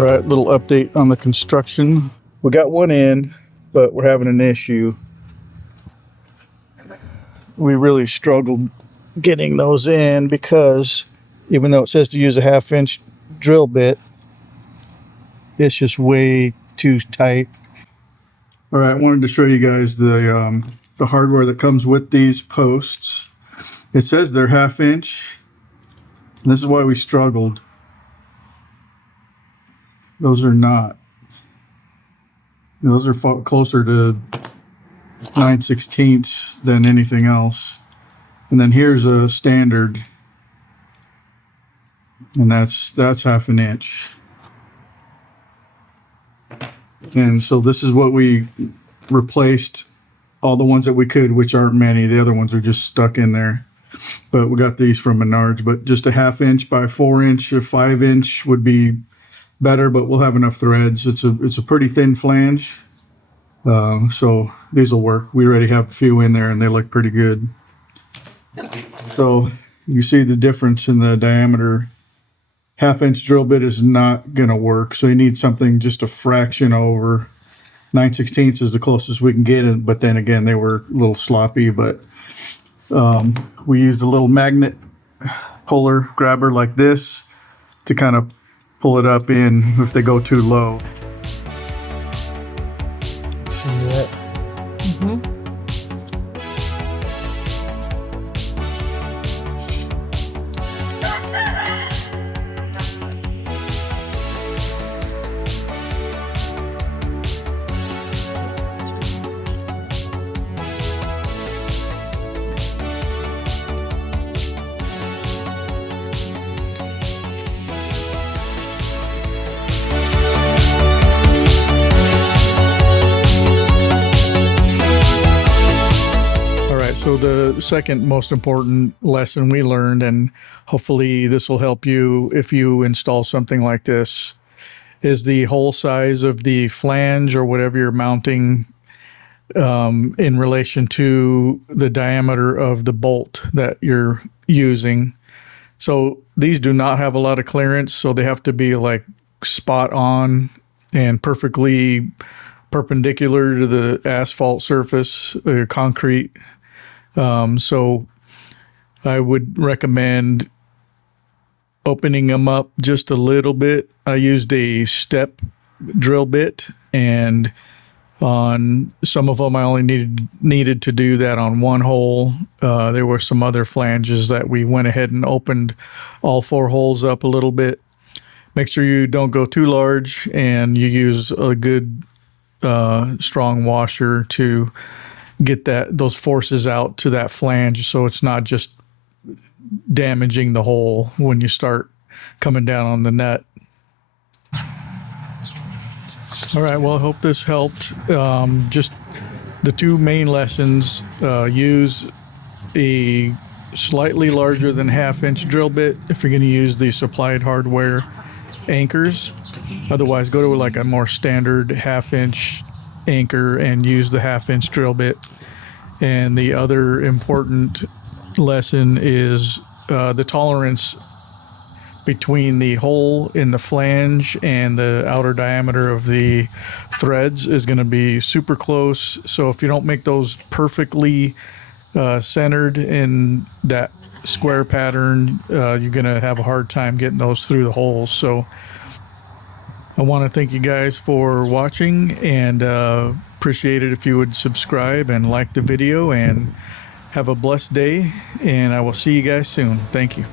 All right, little update on the construction. We got one in, but we're having an issue. We really struggled getting those in because even though it says to use a 1/2-inch drill bit, it's just way too tight. All right, I wanted to show you guys the hardware that comes with these posts. It says they're 1/2-inch. This is why we struggled. Those are not. Those are closer to 9/16 than anything else. And then here's a standard, and that's 1/2 inch. And so this is what we replaced, all the ones that we could, which aren't many. The other ones are just stuck in there. But we got these from Menards. But just a 1/2 inch by 4-inch or 5-inch would be better, but we'll have enough threads. It's a pretty thin flange, so these will work. We already have a few in there and they look pretty good. So you see the difference in the diameter. 1/2-inch drill bit is not gonna work, so you need something just a fraction over. 9/16 is the closest we can get it, but then again they were a little sloppy. But we used a little magnet puller grabber like this to kind of pull it up in if they go too low. See that? So the second most important lesson we learned, and hopefully this will help you if you install something like this, is the hole size of the flange or whatever you're mounting in relation to the diameter of the bolt that you're using. So these do not have a lot of clearance, so they have to be like spot on and perfectly perpendicular to the asphalt surface or concrete. So I would recommend opening them up just a little bit. I used a step drill bit, and on some of them I only needed to do that on one hole. There were some other flanges that we went ahead and opened all 4 holes up a little bit. Make sure you don't go too large, and you use a good strong washer to get those forces out to that flange, so it's not just damaging the hole when you start coming down on the nut. All right, well, I hope this helped. Just the 2 main lessons: use a slightly larger than 1/2-inch drill bit if you're going to use the supplied hardware anchors. Otherwise, go to like a more standard 1/2-inch anchor and use the 1/2-inch drill bit. And the other important lesson is the tolerance between the hole in the flange and the outer diameter of the threads is going to be super close. So if you don't make those perfectly centered in that square pattern, you're going to have a hard time getting those through the holes. So I want to thank you guys for watching, and appreciate it if you would subscribe and like the video, and have a blessed day, and I will see you guys soon. Thank you.